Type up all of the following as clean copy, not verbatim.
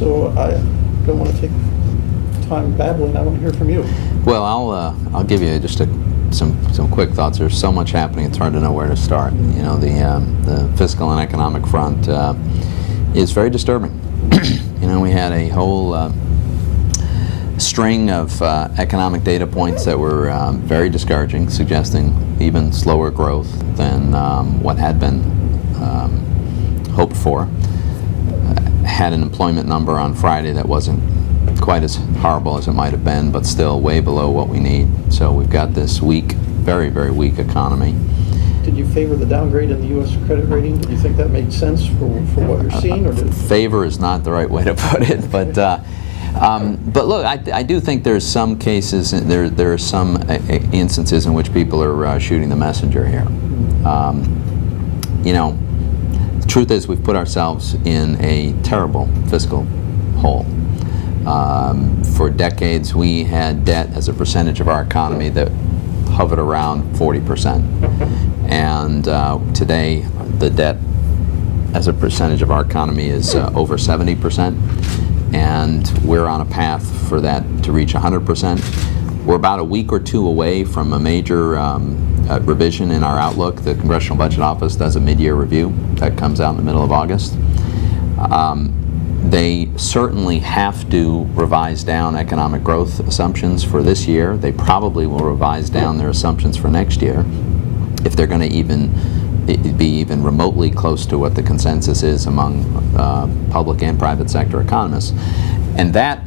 so I don't want to take time babbling. I want to hear from you. Well, I'll give you just some quick thoughts. There's so much happening; it's hard to know where to start. You know, the fiscal and economic front is very disturbing. You know, we had a whole string of economic data points that were very discouraging, suggesting even slower growth than what had been hoped for. Had an employment number on Friday that wasn't quite as horrible as it might have been, but still way below what we need. So we've got this weak, very, very weak economy. Did you favor the downgrade in the U.S. credit rating? Did you think that made sense for what you're seeing? Or favor is not the right way to put it, but look, I do think there's some cases, there are some instances in which people are shooting the messenger here. You know, the truth is we've put ourselves in a terrible fiscal hole. For decades, we had debt as a percentage of our economy that hovered around 40%. And today, the debt as a percentage of our economy is over 70%. And we're on a path for that to reach 100%. We're about a week or two away from a major revision in our outlook. The Congressional Budget Office does a mid-year review that comes out in the middle of August. They certainly have to revise down economic growth assumptions for this year. They probably will revise down their assumptions for next year if they're going to be even remotely close to what the consensus is among public and private sector economists. And that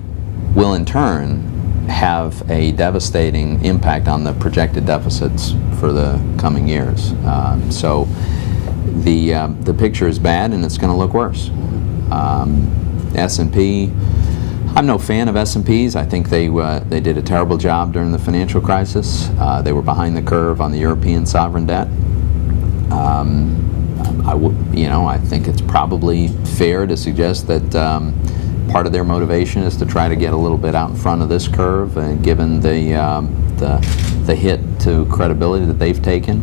will in turn have a devastating impact on the projected deficits for the coming years. So the picture is bad, and it's going to look worse. S&P, I'm no fan of S&Ps. I think they did a terrible job during the financial crisis. They were behind the curve on the European sovereign debt. I think it's probably fair to suggest that part of their motivation is to try to get a little bit out in front of this curve, given the hit to credibility that they've taken.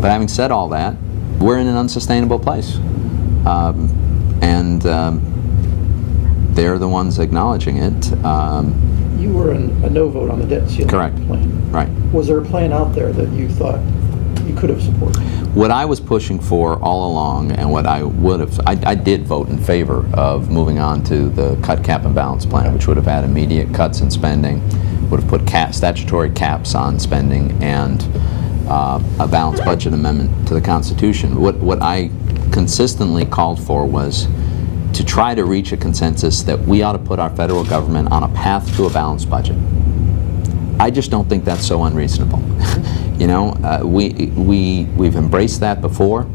But having said all that, we're in an unsustainable place, and they're the ones acknowledging it. You were a no vote on the debt ceiling plan. Right. Was there a plan out there that you thought you could have supported? What I was pushing for all along, and what I would have, I did vote in favor of moving on to the cut, cap, and balance plan, which would have had immediate cuts in spending, would have put statutory caps on spending, and a balanced budget amendment to the Constitution. What I consistently called for was to try to reach a consensus that we ought to put our federal government on a path to a balanced budget. I just don't think that's so unreasonable. You know, we've embraced that before.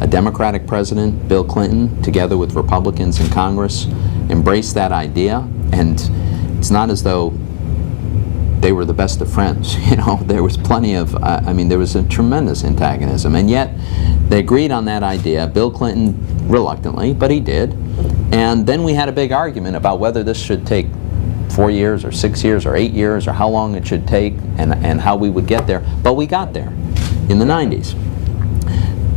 A Democratic president, Bill Clinton, together with Republicans in Congress, embraced that idea, and it's not as though they were the best of friends. You know, there was plenty of, there was a tremendous antagonism, and yet they agreed on that idea. Bill Clinton reluctantly, but he did. And then we had a big argument about whether this should take 4 years or 6 years or 8 years or how long it should take and how we would get there. But we got there in the 90s.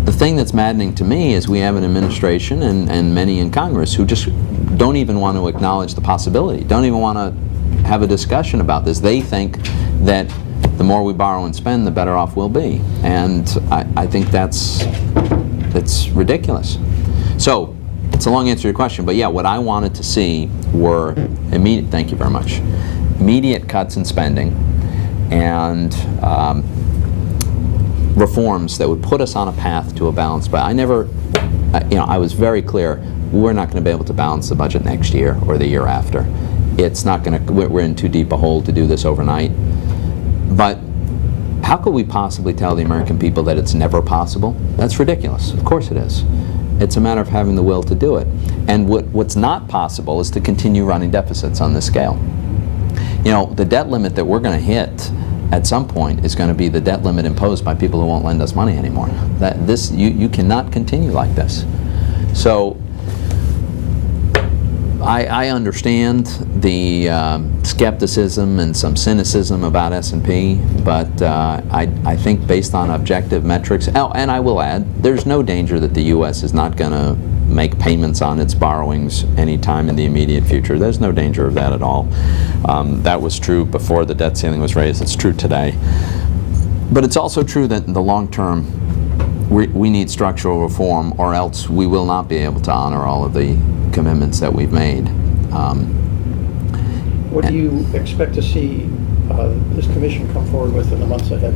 The thing that's maddening to me is we have an administration and many in Congress who just don't even want to acknowledge the possibility, don't even want to have a discussion about this. They think that the more we borrow and spend, the better off we'll be. And I think that's ridiculous. So, it's a long answer to your question, but yeah, what I wanted to see were immediate, thank you very much, immediate cuts in spending and reforms that would put us on a path to a balanced budget. I was very clear, we're not going to be able to balance the budget next year or the year after. It's not going to, we're in too deep a hole to do this overnight. But how could we possibly tell the American people that it's never possible? That's ridiculous. Of course it is. It's a matter of having the will to do it. And what's not possible is to continue running deficits on this scale. You know, the debt limit that we're going to hit at some point is going to be the debt limit imposed by people who won't lend us money anymore. You cannot continue like this. So I understand the skepticism and some cynicism about S&P, but I think based on objective metrics, and I will add, there's no danger that the U.S. is not going to make payments on its borrowings anytime in the immediate future. There's no danger of that at all. That was true before the debt ceiling was raised. It's true today. But it's also true that in the long term, we need structural reform, or else we will not be able to honor all of the commitments that we've made. What do you expect to see this commission come forward with in the months ahead?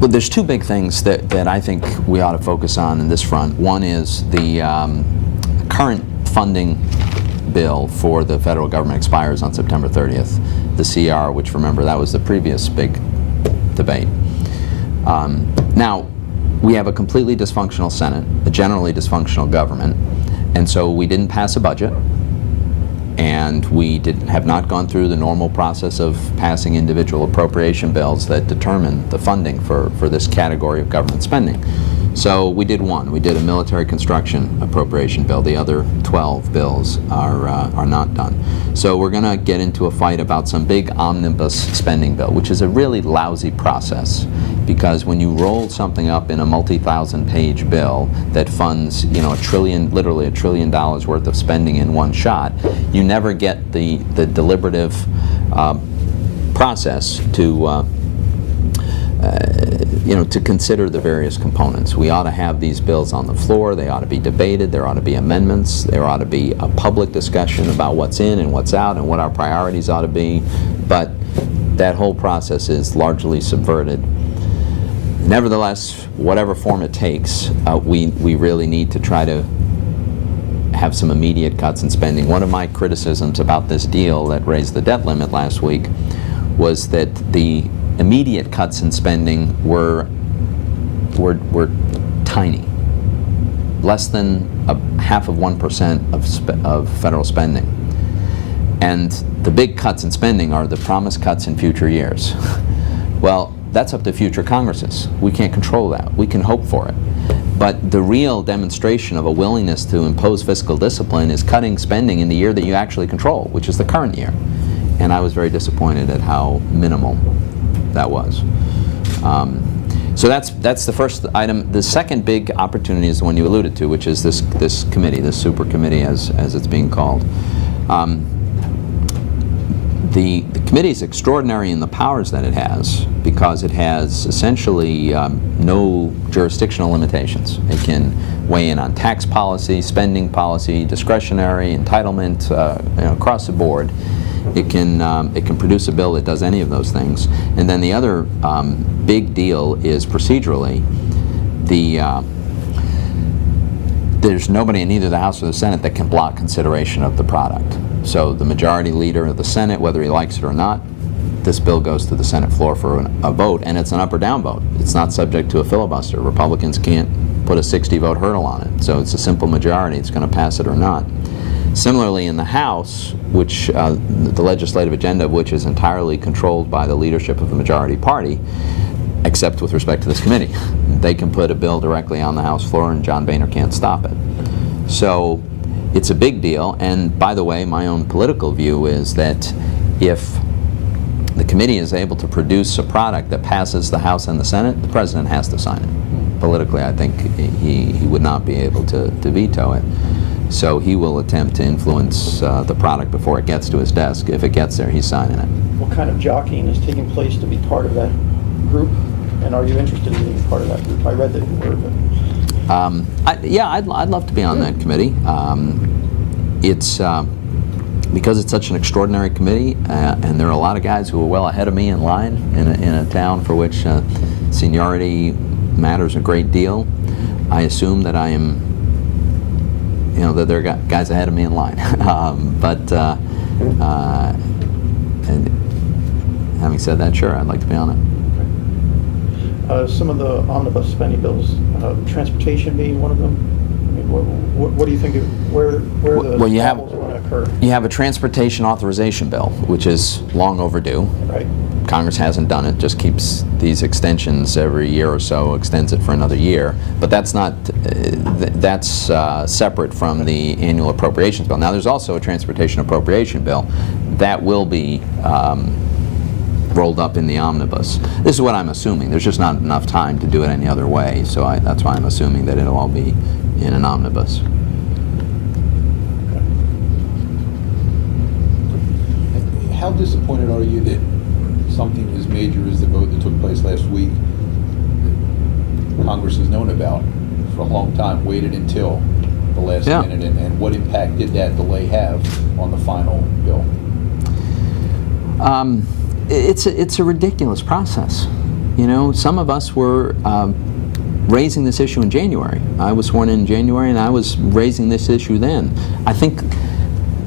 Well, there's two big things that I think we ought to focus on in this front. One is the current funding bill for the federal government expires on September 30th. The CR, which, remember, that was the previous big debate. Now, we have a completely dysfunctional Senate, a generally dysfunctional government, and so we didn't pass a budget, and we have not gone through the normal process of passing individual appropriation bills that determine the funding for this category of government spending. So we did one. We did a military construction appropriation bill. The other 12 bills are not done. So we're going to get into a fight about some big omnibus spending bill, which is a really lousy process, because when you roll something up in a multi-thousand-page bill that funds, literally $1 trillion worth of spending in one shot, you never get the deliberative process to consider the various components. We ought to have these bills on the floor. They ought to be debated. There ought to be amendments. There ought to be a public discussion about what's in and what's out and what our priorities ought to be. But that whole process is largely subverted. Nevertheless, whatever form it takes, we really need to try to have some immediate cuts in spending. One of my criticisms about this deal that raised the debt limit last week was that the immediate cuts in spending were tiny, less than 0.5% of federal spending. And the big cuts in spending are the promised cuts in future years. Well, that's up to future Congresses. We can't control that. We can hope for it. But the real demonstration of a willingness to impose fiscal discipline is cutting spending in the year that you actually control, which is the current year. And I was very disappointed at how minimal that was. So that's the first item. The second big opportunity is the one you alluded to, which is this committee, this super committee as it's being called. The committee is extraordinary in the powers that it has, because it has essentially no jurisdictional limitations. It can weigh in on tax policy, spending policy, discretionary, entitlement, across the board. It can produce a bill that does any of those things. And then the other big deal is procedurally, there's nobody in either the House or the Senate that can block consideration of the product. So the majority leader of the Senate, whether he likes it or not, this bill goes to the Senate floor for a vote, and it's an up or down vote. It's not subject to a filibuster. Republicans can't put a 60-vote hurdle on it. So it's a simple majority. It's going to pass it or not. Similarly, in the House, which the legislative agenda of which is entirely controlled by the leadership of the majority party, except with respect to this committee. They can put a bill directly on the House floor, and John Boehner can't stop it. So it's a big deal. And by the way, my own political view is that if the committee is able to produce a product that passes the House and the Senate, the president has to sign it. Politically, I think he would not be able to veto it. So he will attempt to influence the product before it gets to his desk. If it gets there, he's signing it. What kind of jockeying is taking place to be part of that group? And are you interested in being part of that group? I read that you were, but... yeah, I'd love to be on that committee. It's because it's such an extraordinary committee, and there are a lot of guys who are well ahead of me in line in a town for which seniority matters a great deal. I assume that I am, that there are guys ahead of me in line. And having said that, sure, I'd like to be on it. Some of the omnibus spending bills, transportation being one of them. I mean, what do you think, where the Well, you have- problems want to occur? You have a transportation authorization bill, which is long overdue. Right. Congress hasn't done it, just keeps these extensions every year or so, extends it for another year. But that's not, that's separate from the annual appropriations bill. Now, there's also a transportation appropriation bill that will be rolled up in the omnibus. This is what I'm assuming. There's just not enough time to do it any other way, so that's why I'm assuming that it'll all be in an omnibus. How disappointed are you that something as major as the vote that took place last week, that Congress has known about for a long time, waited until the last minute, and what impact did that delay have on the final bill? It's a ridiculous process. You know, some of us were raising this issue in January. I was sworn in January, and I was raising this issue then. I think,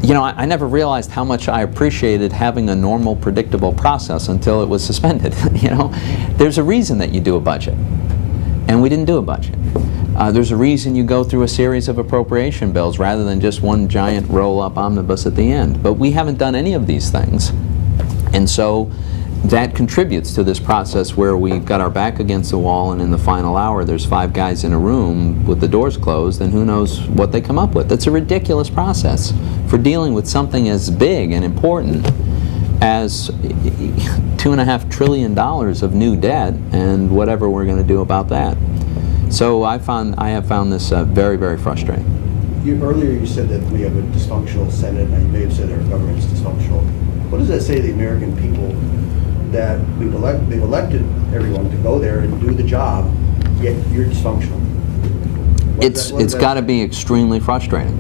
you know, I never realized how much I appreciated having a normal, predictable process until it was suspended. You know, there's a reason that you do a budget, and we didn't do a budget. There's a reason you go through a series of appropriation bills rather than just one giant roll-up omnibus at the end. But we haven't done any of these things. And so that contributes to this process where we've got our back against the wall, and in the final hour there's 5 guys in a room with the doors closed, and who knows what they come up with. That's a ridiculous process for dealing with something as big and important as $2.5 trillion of new debt and whatever we're going to do about that. So I have found this very, very frustrating. Earlier you said that we have a dysfunctional Senate, and you may have said our government's dysfunctional. What does that say to the American people, that they've elected everyone to go there and do the job, yet you're dysfunctional? It's got to be extremely frustrating.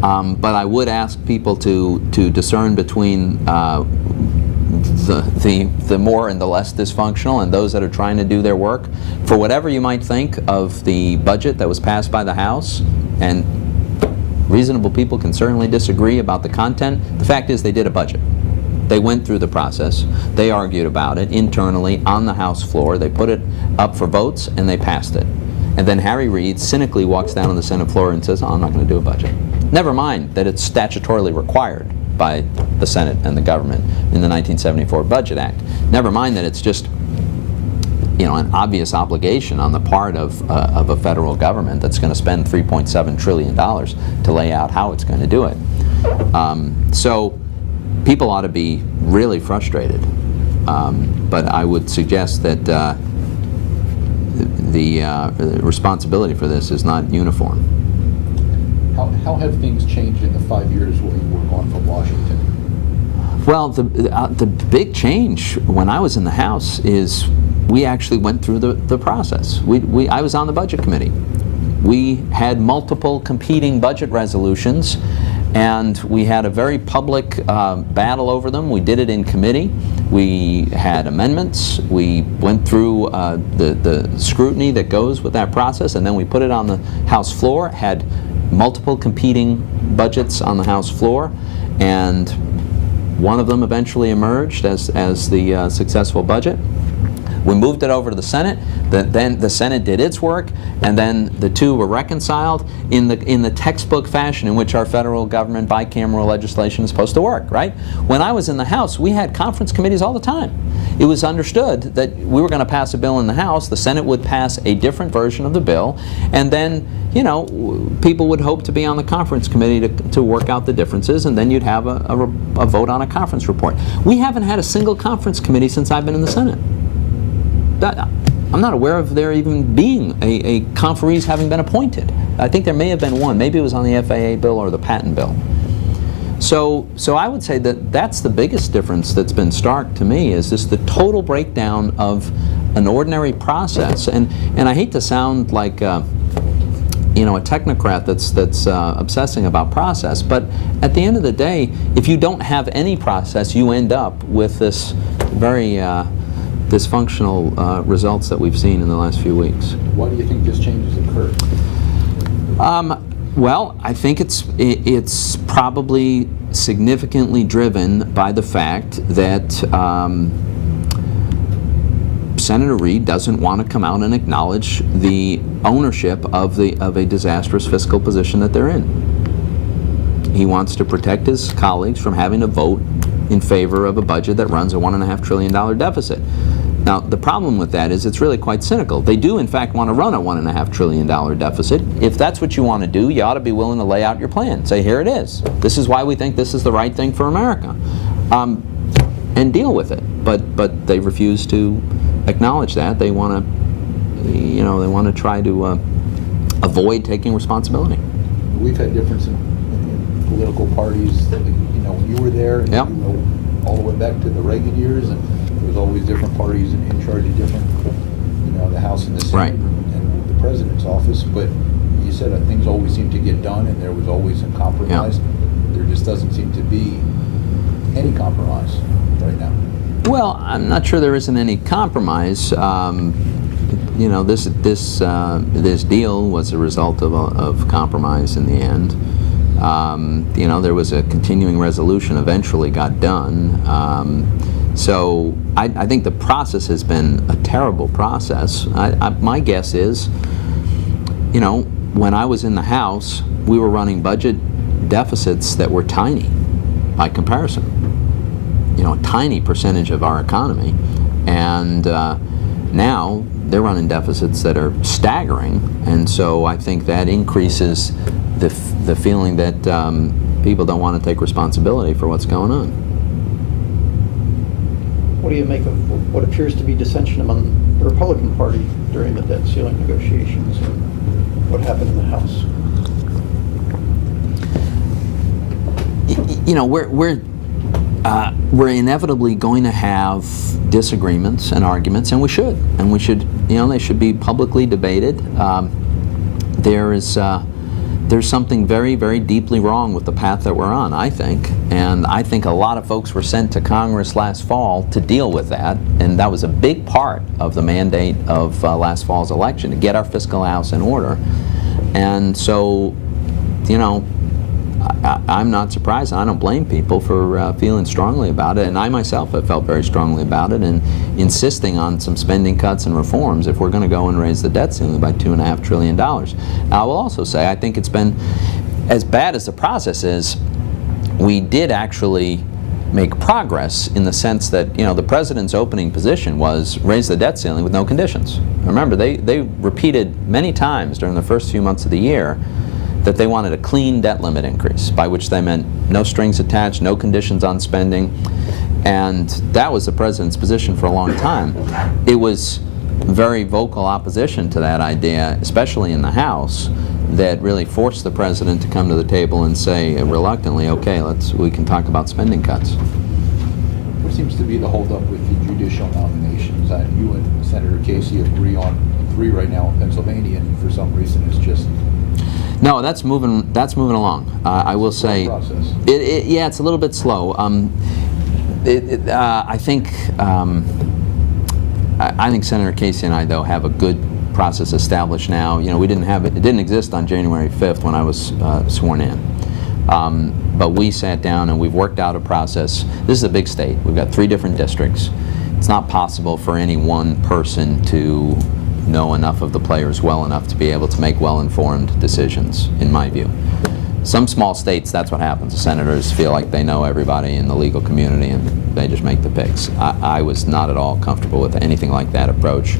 But I would ask people to discern between the more and the less dysfunctional, and those that are trying to do their work. For whatever you might think of the budget that was passed by the House, and reasonable people can certainly disagree about the content, the fact is they did a budget. They went through the process, they argued about it internally on the House floor, they put it up for votes, and they passed it. And then Harry Reid cynically walks down on the Senate floor and says, oh, I'm not going to do a budget. Never mind that it's statutorily required by the Senate and the government in the 1974 Budget Act. Never mind that it's just, you know, an obvious obligation on the part of a federal government that's going to spend $3.7 trillion to lay out how it's going to do it. So people ought to be really frustrated. But I would suggest that the responsibility for this is not uniform. How have things changed in the 5 years while you were gone from Washington? Well, the big change when I was in the House is we actually went through the process. I was on the Budget Committee. We had multiple competing budget resolutions, and we had a very public battle over them. We did it in committee. We had amendments. We went through the scrutiny that goes with that process, and then we put it on the House floor, had multiple competing budgets on the House floor, and one of them eventually emerged as the successful budget. We moved it over to the Senate. Then the Senate did its work, and then the two were reconciled in the textbook fashion in which our federal government bicameral legislation is supposed to work, right? When I was in the House, we had conference committees all the time. It was understood that we were going to pass a bill in the House, the Senate would pass a different version of the bill, and then, you know, people would hope to be on the conference committee to work out the differences, and then you'd have a vote on a conference report. We haven't had a single conference committee since I've been in the Senate. I'm not aware of there even being a conferees having been appointed. I think there may have been one. Maybe it was on the FAA bill or the patent bill. So I would say that that's the biggest difference that's been stark to me, is just the total breakdown of an ordinary process. And I hate to sound like you know, a technocrat that's obsessing about process, but at the end of the day, if you don't have any process, you end up with this very dysfunctional results that we've seen in the last few weeks. Why do you think this change has occurred? Well, I think it's probably significantly driven by the fact that Senator Reid doesn't want to come out and acknowledge the ownership of a disastrous fiscal position that they're in. He wants to protect his colleagues from having to vote in favor of a budget that runs a $1.5 trillion deficit. Now, the problem with that is it's really quite cynical. They do, in fact, want to run a $1.5 trillion deficit. If that's what you want to do, you ought to be willing to lay out your plan. Say, here it is. This is why we think this is the right thing for America. And deal with it. But they refuse to acknowledge that. They want to try to avoid taking responsibility. We've had difference in political parties. When you were there, and Yep. you go all the way back to the Reagan years, and there was always different parties in charge of different, the House and the Senate Right. and the President's office. But you said that things always seemed to get done, and there was always a compromise. There just doesn't seem to be any compromise right now. Well, I'm not sure there isn't any compromise. This deal was a result of compromise in the end. There was a continuing resolution eventually got done. So I think the process has been a terrible process. My guess is, when I was in the House, we were running budget deficits that were tiny by comparison. A tiny percentage of our economy. And now they're running deficits that are staggering. And so I think that increases the feeling that people don't want to take responsibility for what's going on. What do you make of what appears to be dissension among the Republican Party during the debt ceiling negotiations and what happened in the House? We're inevitably going to have disagreements and arguments, and we should. They should be publicly debated. There's something very, very deeply wrong with the path that we're on, I think. And I think a lot of folks were sent to Congress last fall to deal with that, and that was a big part of the mandate of last fall's election, to get our fiscal house in order. And so, I'm not surprised, and I don't blame people for feeling strongly about it, and I myself have felt very strongly about it, and insisting on some spending cuts and reforms if we're going to go and raise the debt ceiling by $2.5 trillion. Now, I will also say I think it's been, as bad as the process is, we did actually make progress in the sense that, the President's opening position was raise the debt ceiling with no conditions. Remember, they repeated many times during the first few months of the year that they wanted a clean debt limit increase, by which they meant no strings attached, no conditions on spending, and that was the President's position for a long time. It was very vocal opposition to that idea, especially in the House, that really forced the President to come to the table and say reluctantly, okay, we can talk about spending cuts. What seems to be the holdup with the judicial nominations? You and Senator Casey agree on 3 right now in Pennsylvania, and for some reason it's just... No, that's moving along. I will say, it's a little bit slow. I think Senator Casey and I, though, have a good process established now. We didn't have it. It didn't exist on January 5th when I was sworn in. But we sat down and we've worked out a process. This is a big state. We've got 3 different districts. It's not possible for any one person to know enough of the players well enough to be able to make well-informed decisions, in my view. Some small states, that's what happens. The senators feel like they know everybody in the legal community and they just make the picks. I was not at all comfortable with anything like that approach,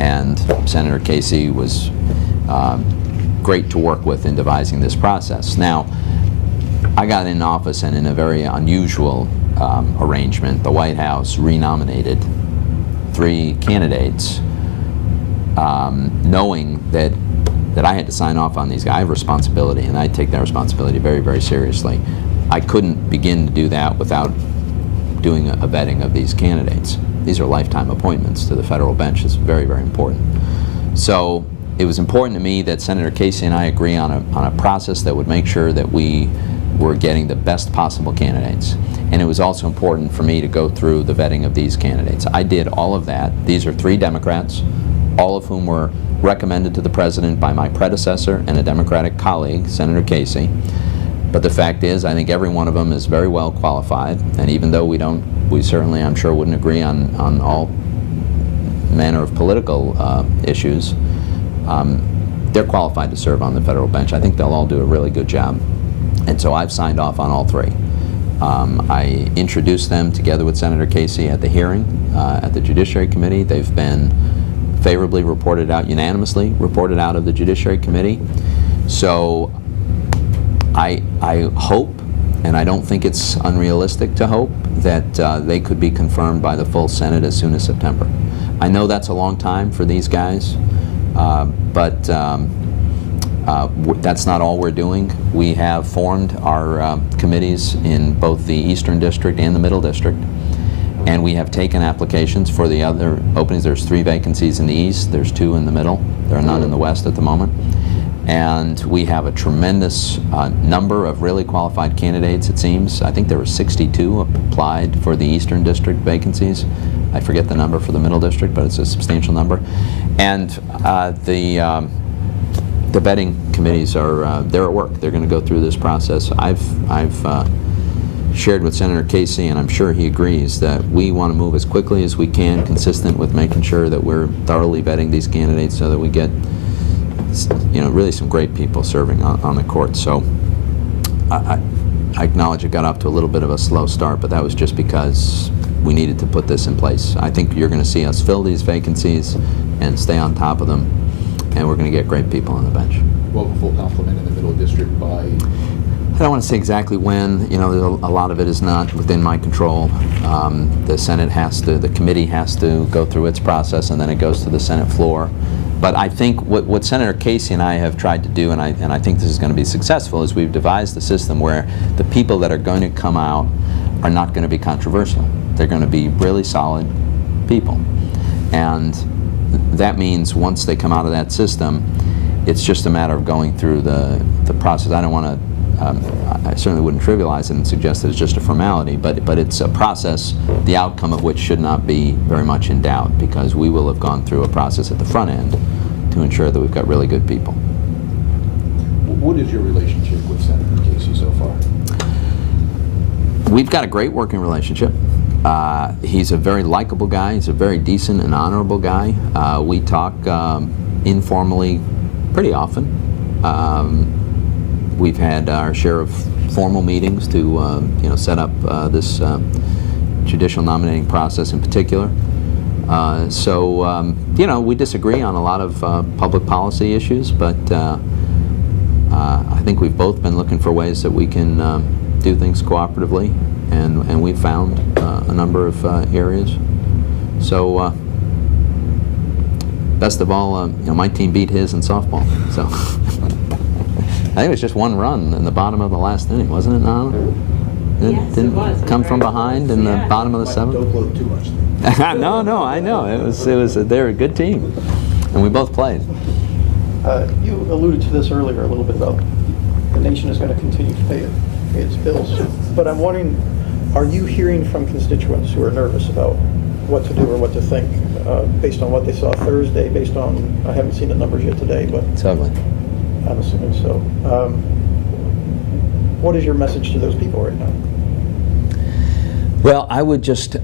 and Senator Casey was great to work with in devising this process. Now, I got in office, and in a very unusual arrangement, the White House renominated 3 candidates, knowing that I had to sign off on these guys. I have responsibility, and I take that responsibility very, very seriously. I couldn't begin to do that without doing a vetting of these candidates. These are lifetime appointments to the federal bench. It's very, very important. So it was important to me that Senator Casey and I agree on a process that would make sure that we were getting the best possible candidates. And it was also important for me to go through the vetting of these candidates. I did all of that. These are 3 Democrats, all of whom were recommended to the President by my predecessor and a Democratic colleague, Senator Casey. But the fact is, I think every one of them is very well qualified, and even though we certainly, I'm sure, wouldn't agree on all manner of political issues, they're qualified to serve on the federal bench. I think they'll all do a really good job. And so I've signed off on all three. I introduced them together with Senator Casey at the hearing at the Judiciary Committee. They've been favorably reported out, unanimously reported out of the Judiciary Committee. So I hope, and I don't think it's unrealistic to hope, that they could be confirmed by the full Senate as soon as September. I know that's a long time for these guys, but that's not all we're doing. We have formed our committees in both the Eastern District and the Middle District, and we have taken applications for the other openings. There's 3 vacancies in the East, there's 2 in the Middle, there are none in the West at the moment. And we have a tremendous number of really qualified candidates, it seems. I think there were 62 applied for the Eastern District vacancies. I forget the number for the Middle District, but it's a substantial number. And the vetting committees are they're at work. They're going to go through this process. I've shared with Senator Casey, and I'm sure he agrees, that we want to move as quickly as we can, consistent with making sure that we're thoroughly vetting these candidates so that we get, you know, really some great people serving on the court. So I acknowledge it got off to a little bit of a slow start, but that was just because we needed to put this in place. I think you're going to see us fill these vacancies and stay on top of them, and we're going to get great people on the bench. Well, full complement in the Middle District by? I don't want to say exactly when. You know, a lot of it is not within my control. The Senate has to, the committee has to go through its process, and then it goes to the Senate floor. But I think what Senator Casey and I have tried to do, and I think this is going to be successful, is we've devised a system where the people that are going to come out are not going to be controversial. They're going to be really solid people. And that means once they come out of that system, it's just a matter of going through the process. I don't want to, I certainly wouldn't trivialize it and suggest that it's just a formality, but it's a process, the outcome of which should not be very much in doubt, because we will have gone through a process at the front end to ensure that we've got really good people. What is your relationship with Senator Casey so far? We've got a great working relationship. He's a very likable guy. He's a very decent and honorable guy. We talk informally pretty often. We've had our share of formal meetings to you know, set up this judicial nominating process in particular. So you know, we disagree on a lot of public policy issues, but I think we've both been looking for ways that we can do things cooperatively, and we've found a number of areas. So best of all, you know, my team beat his in softball. So I think it was just one run in the bottom of the last inning, wasn't it, Nana? Yes, it was. Come from behind in the bottom of the 7th? Don't gloat too much. No, I know. It was they're a good team, and we both played. You alluded to this earlier a little bit about the nation is going to continue to pay its bills, but I'm wondering, are you hearing from constituents who are nervous about what to do or what to think, based on what they saw Thursday, based on, I haven't seen the numbers yet today, but It's ugly. I'm assuming so. What is your message to those people right now? Well, I would just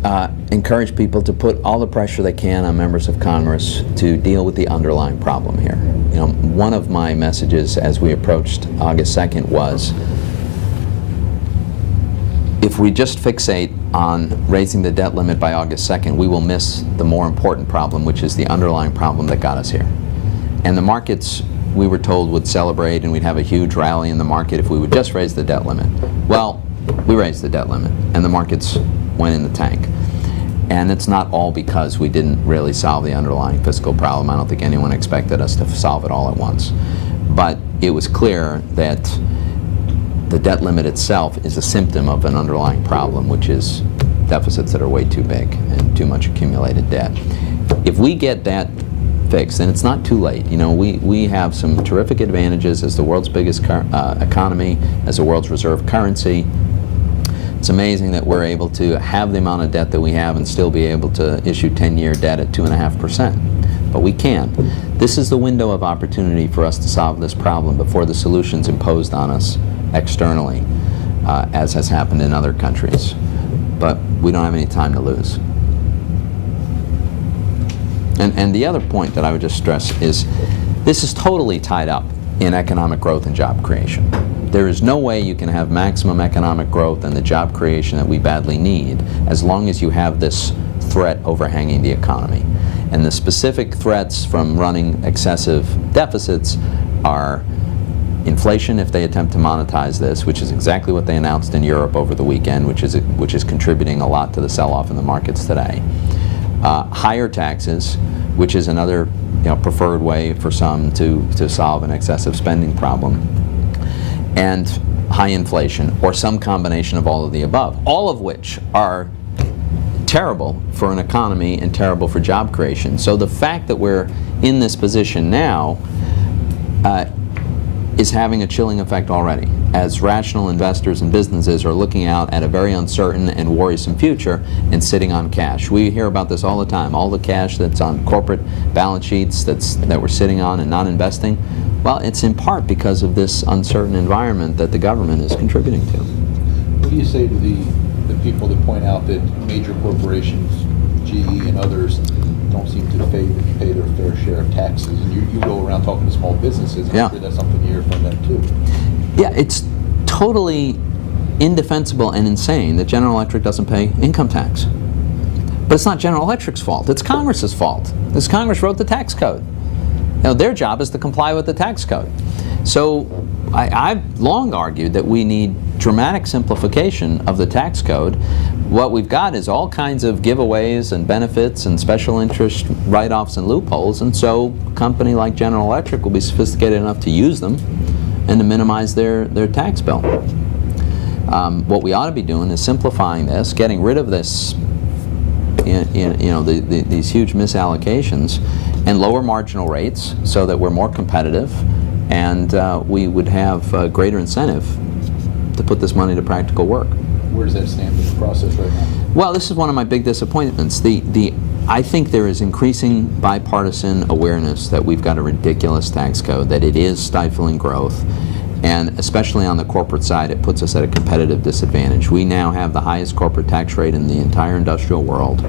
encourage people to put all the pressure they can on members of Congress to deal with the underlying problem here. You know, one of my messages as we approached August 2nd was, if we just fixate on raising the debt limit by August 2nd, we will miss the more important problem, which is the underlying problem that got us here. And the markets, we were told, would celebrate and we'd have a huge rally in the market if we would just raise the debt limit. Well, we raised the debt limit and the markets went in the tank. And it's not all because we didn't really solve the underlying fiscal problem. I don't think anyone expected us to solve it all at once. But it was clear that the debt limit itself is a symptom of an underlying problem, which is deficits that are way too big and too much accumulated debt. If we get that fixed, and it's not too late. You know, we have some terrific advantages as the world's biggest economy, as the world's reserve currency. It's amazing that we're able to have the amount of debt that we have and still be able to issue 10-year debt at 2.5%. But we can. This is the window of opportunity for us to solve this problem before the solution's imposed on us externally, as has happened in other countries. But we don't have any time to lose. And the other point that I would just stress is this is totally tied up in economic growth and job creation. There is no way you can have maximum economic growth and the job creation that we badly need as long as you have this threat overhanging the economy. And the specific threats from running excessive deficits are inflation if they attempt to monetize this, which is exactly what they announced in Europe over the weekend, which is contributing a lot to the sell-off in the markets today. Higher taxes, which is another preferred way for some to solve an excessive spending problem, and high inflation, or some combination of all of the above, all of which are terrible for an economy and terrible for job creation. So the fact that we're in this position now is having a chilling effect already, as rational investors and businesses are looking out at a very uncertain and worrisome future and sitting on cash. We hear about this all the time, all the cash that's on corporate balance sheets that we're sitting on and not investing. Well, it's in part because of this uncertain environment that the government is contributing to. What do you say to the people that point out that major corporations, GE and others, don't seem to pay their fair share of taxes? And you go around talking to small businesses, and I'm sure that's something you hear from them too. Yeah, it's totally indefensible and insane that General Electric doesn't pay income tax. But it's not General Electric's fault, it's Congress's fault. This Congress wrote the tax code. Their job is to comply with the tax code. So I've long argued that we need dramatic simplification of the tax code. What we've got is all kinds of giveaways and benefits and special interest write-offs and loopholes, and so a company like General Electric will be sophisticated enough to use them and to minimize their tax bill. What we ought to be doing is simplifying this, getting rid of this, these huge misallocations, and lower marginal rates so that we're more competitive, and we would have greater incentive to put this money to practical work. Where does that stand in the process right now? Well, this is one of my big disappointments. I think there is increasing bipartisan awareness that we've got a ridiculous tax code, that it is stifling growth, and especially on the corporate side, it puts us at a competitive disadvantage. We now have the highest corporate tax rate in the entire industrial world.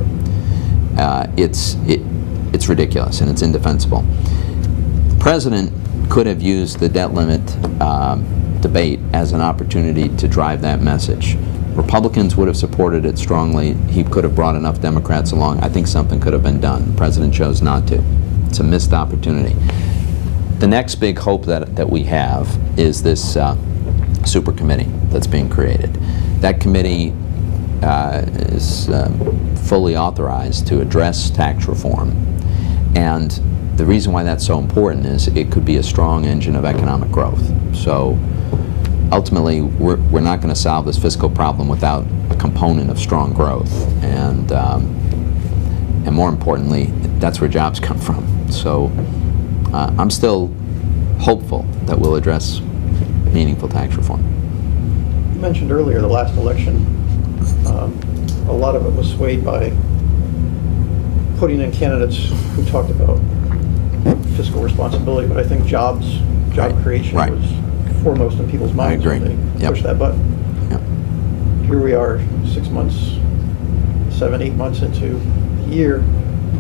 It's ridiculous and it's indefensible. The president could have used the debt limit debate as an opportunity to drive that message. Republicans would have supported it strongly. He could have brought enough Democrats along. I think something could have been done. The president chose not to. It's a missed opportunity. The next big hope that we have is this super committee that's being created. That committee is fully authorized to address tax reform. And the reason why that's so important is it could be a strong engine of economic growth. So ultimately, we're not going to solve this fiscal problem without a component of strong growth. And more importantly, that's where jobs come from. So I'm still hopeful that we'll address meaningful tax reform. You mentioned earlier the last election, a lot of it was swayed by putting in candidates who talked about fiscal responsibility, but I think job creation was foremost in people's minds when they pushed that button. Yep. Here we are 6 months, 7, 8 months into the year.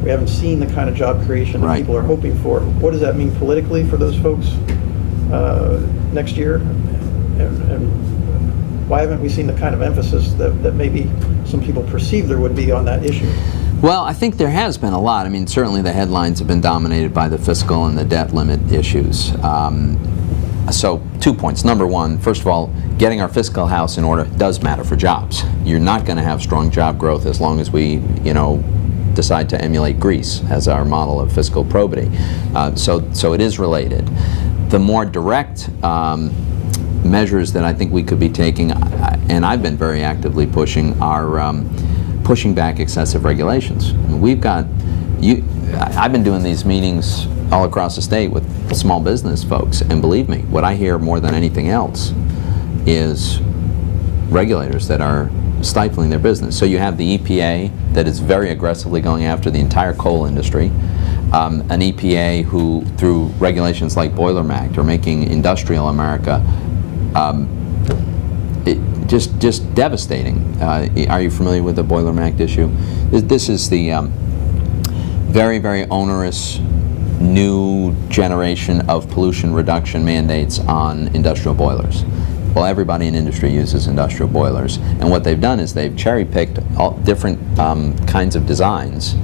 We haven't seen the kind of job creation that people are hoping for. What does that mean politically for those folks next year? And why haven't we seen the kind of emphasis that maybe some people perceive there would be on that issue? Well, I think there has been a lot. I mean, certainly the headlines have been dominated by the fiscal and the debt limit issues. So 2 points. Number one, first of all, getting our fiscal house in order does matter for jobs. You're not going to have strong job growth as long as we, decide to emulate Greece as our model of fiscal probity. So it is related. The more direct measures that I think we could be taking, and I've been very actively pushing, are pushing back excessive regulations. I've been doing these meetings all across the state with small business folks, and believe me, what I hear more than anything else is regulators that are stifling their business. So you have the EPA that is very aggressively going after the entire coal industry, an EPA who, through regulations like Boiler Act, are making industrial America just devastating. Are you familiar with the Boiler Act issue? This is the very, very onerous new generation of pollution reduction mandates on industrial boilers. Well, everybody in industry uses industrial boilers, and what they've done is they've cherry-picked all different kinds of designs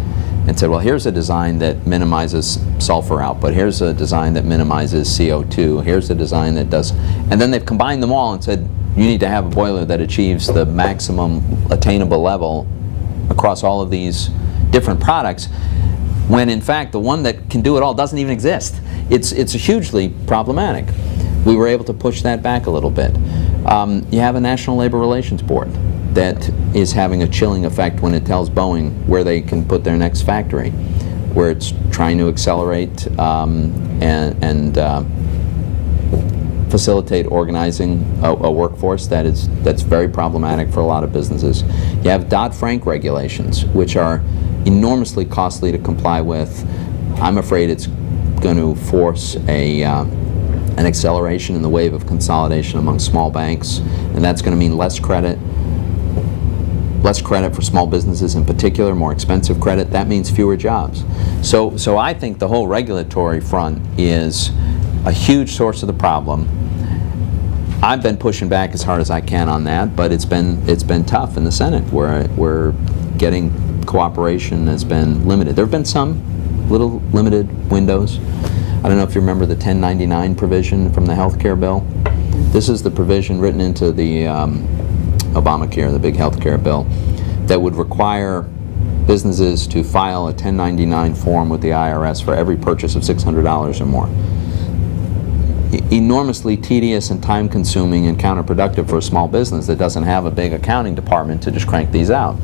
and said, well, here's a design that minimizes sulfur output, here's a design that minimizes CO2, here's a design that does, and then they've combined them all and said, you need to have a boiler that achieves the maximum attainable level across all of these different products, when in fact the one that can do it all doesn't even exist. It's hugely problematic. We were able to push that back a little bit. You have a National Labor Relations Board that is having a chilling effect when it tells Boeing where they can put their next factory, where it's trying to accelerate and facilitate organizing a workforce that's very problematic for a lot of businesses. You have Dodd-Frank regulations, which are enormously costly to comply with. I'm afraid it's going to force an acceleration in the wave of consolidation among small banks, and that's going to mean less credit for small businesses in particular, more expensive credit. That means fewer jobs. So I think the whole regulatory front is a huge source of the problem. I've been pushing back as hard as I can on that, but it's been tough in the Senate, where getting cooperation has been limited. There have been some little limited windows. I don't know if you remember the 1099 provision from the health care bill. This is the provision written into the Obamacare, the big health care bill, that would require businesses to file a 1099 form with the IRS for every purchase of $600 or more. Enormously tedious and time-consuming and counterproductive for a small business that doesn't have a big accounting department to just crank these out.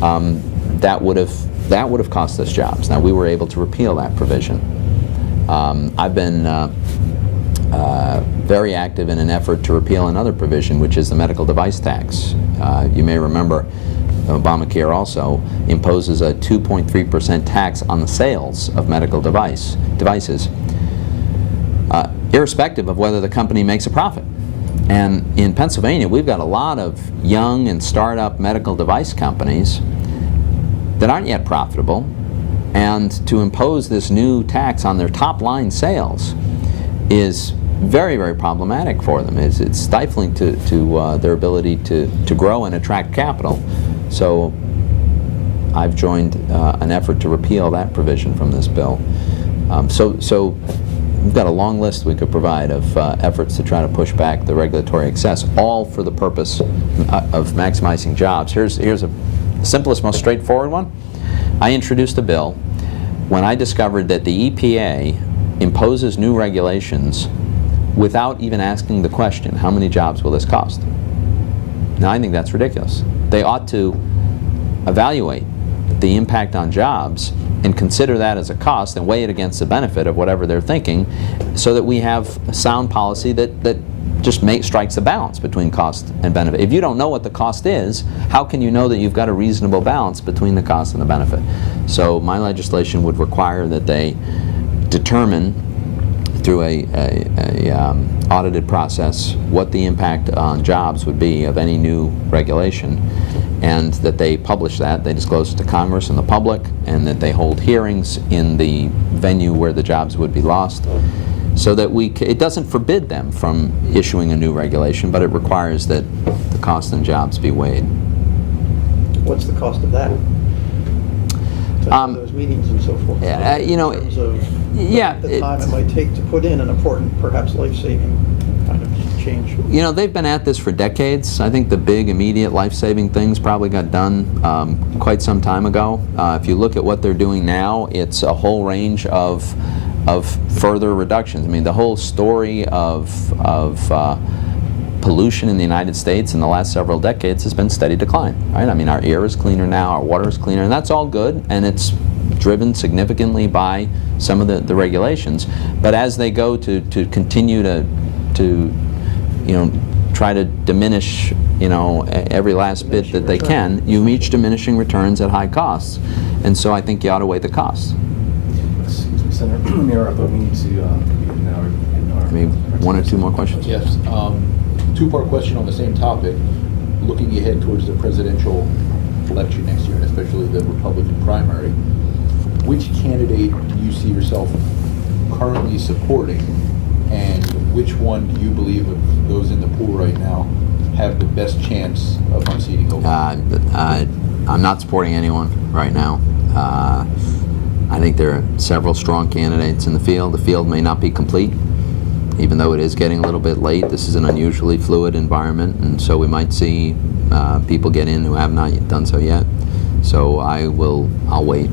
That would have cost us jobs. Now, we were able to repeal that provision. I've been very active in an effort to repeal another provision, which is the medical device tax. You may remember Obamacare also imposes a 2.3% tax on the sales of medical devices, irrespective of whether the company makes a profit. And in Pennsylvania, we've got a lot of young and startup medical device companies that aren't yet profitable, and to impose this new tax on their top line sales is very, very problematic for them. It's stifling to their ability to grow and attract capital. So I've joined an effort to repeal that provision from this bill. So we've got a long list we could provide of efforts to try to push back the regulatory excess, all for the purpose of maximizing jobs. Here's the simplest, most straightforward one. I introduced a bill when I discovered that the EPA imposes new regulations without even asking the question, how many jobs will this cost? Now, I think that's ridiculous. They ought to evaluate the impact on jobs and consider that as a cost and weigh it against the benefit of whatever they're thinking, so that we have a sound policy that just strikes a balance between cost and benefit. If you don't know what the cost is, how can you know that you've got a reasonable balance between the cost and the benefit? So my legislation would require that they determine through a audited process what the impact on jobs would be of any new regulation, and that they publish that, they disclose it to Congress and the public, and that they hold hearings in the venue where the jobs would be lost, so that it doesn't forbid them from issuing a new regulation, but it requires that the cost and jobs be weighed. What's the cost of that? Those meetings and so forth. You know, in terms of yeah, the time it might take to put in an important, perhaps life-saving kind of change. You know, they've been at this for decades. I think the big, immediate, life-saving things probably got done quite some time ago. If you look at what they're doing now, it's a whole range of further reductions. I mean, the whole story of pollution in the United States in the last several decades has been steady decline, right? I mean, our air is cleaner now, our water is cleaner, and that's all good, and it's driven significantly by some of the regulations. But as they go to continue to try to diminish, every last bit that they can, you reach diminishing returns at high costs. And so I think you ought to weigh the costs. Excuse me, Senator, let me interrupt, but we need to Maybe one or two more questions? Yes. Two-part question on the same topic. Looking ahead towards the presidential election next year, and especially the Republican primary, which candidate do you see yourself currently supporting, and which one do you believe of those in the pool right now have the best chance of unseating Hogan? I'm not supporting anyone right now. I think there are several strong candidates in the field. The field may not be complete, even though it is getting a little bit late. This is an unusually fluid environment, and so we might see people get in who have not yet done so yet. So I'll wait,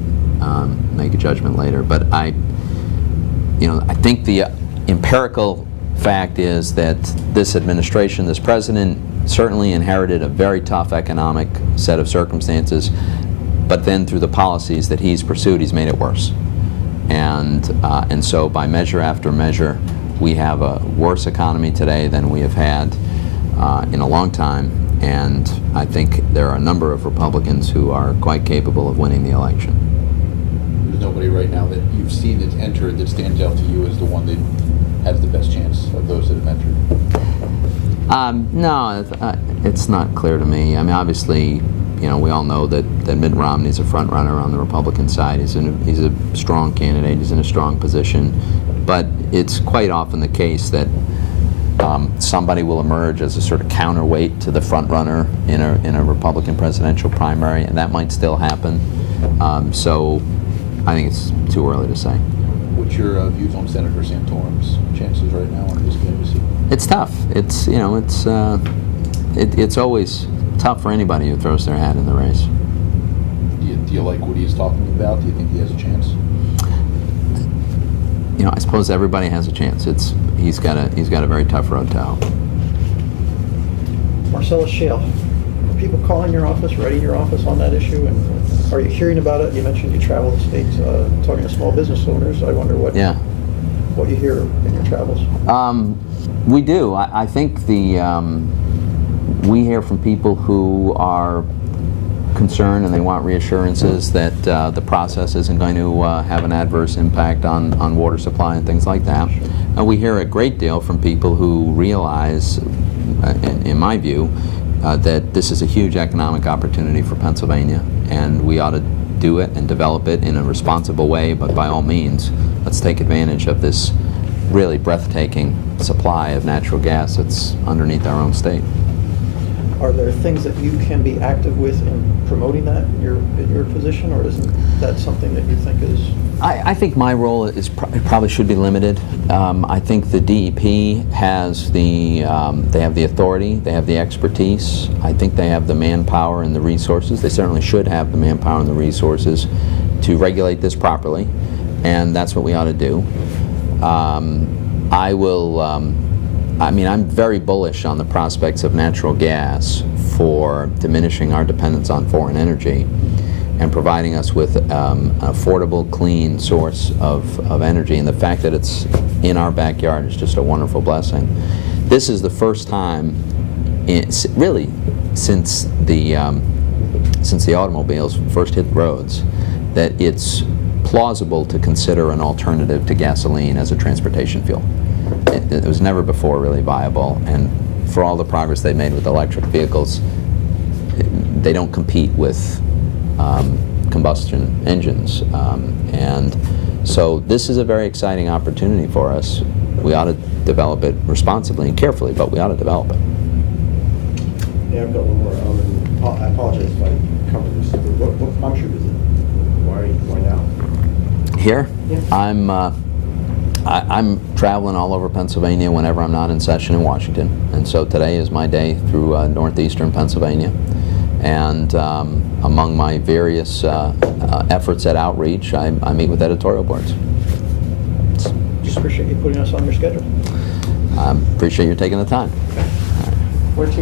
make a judgment later. But I think the empirical fact is that this administration, this president, certainly inherited a very tough economic set of circumstances, but then through the policies that he's pursued, he's made it worse. And so by measure after measure, we have a worse economy today than we have had in a long time, and I think there are a number of Republicans who are quite capable of winning the election. There's nobody right now that you've seen that's entered that stands out to you as the one that has the best chance of those that have entered? No, it's not clear to me. I mean, obviously, we all know that Mitt Romney's a front runner on the Republican side. He's a strong candidate. He's in a strong position. But it's quite often the case that somebody will emerge as a sort of counterweight to the front runner in a Republican presidential primary, and that might still happen. So I think it's too early to say. What's your views on Senator Santorum's chances right now on this candidacy? It's tough. It's always tough for anybody who throws their hat in the race. Do you like what he's talking about? Do you think he has a chance? I suppose everybody has a chance. He's got a very tough road to hoe. Marcellus Shale, are people calling your office, writing your office on that issue? And are you hearing about it? You mentioned you travel the states talking to small business owners. I wonder what you hear in your travels. We do. I think we hear from people who are concerned and they want reassurances that the process isn't going to have an adverse impact on water supply and things like that. And we hear a great deal from people who realize, in my view, that this is a huge economic opportunity for Pennsylvania, and we ought to do it and develop it in a responsible way, but by all means, let's take advantage of this really breathtaking supply of natural gas that's underneath our own state. Are there things that you can be active with in promoting that in your position, or isn't that something that you think is? I think my role is probably should be limited. I think the DEP has they have the authority, they have the expertise. I think they have the manpower and the resources. They certainly should have the manpower and the resources to regulate this properly, and that's what we ought to do. I'm very bullish on the prospects of natural gas for diminishing our dependence on foreign energy and providing us with an affordable, clean source of energy. And the fact that it's in our backyard is just a wonderful blessing. This is the first time, really, since the automobiles first hit the roads, that it's plausible to consider an alternative to gasoline as a transportation fuel. It was never before really viable, and for all the progress they've made with electric vehicles, they don't compete with combustion engines. And so this is a very exciting opportunity for us. We ought to develop it responsibly and carefully, but we ought to develop it. Yeah, I've got one more. And I apologize if I covered this. What function is it? Why now? Here, Yeah. I'm traveling all over Pennsylvania whenever I'm not in session in Washington, and so today is my day through northeastern Pennsylvania. And among my various efforts at outreach, I meet with editorial boards. Just appreciate you putting us on your schedule. Appreciate you taking the time. Where to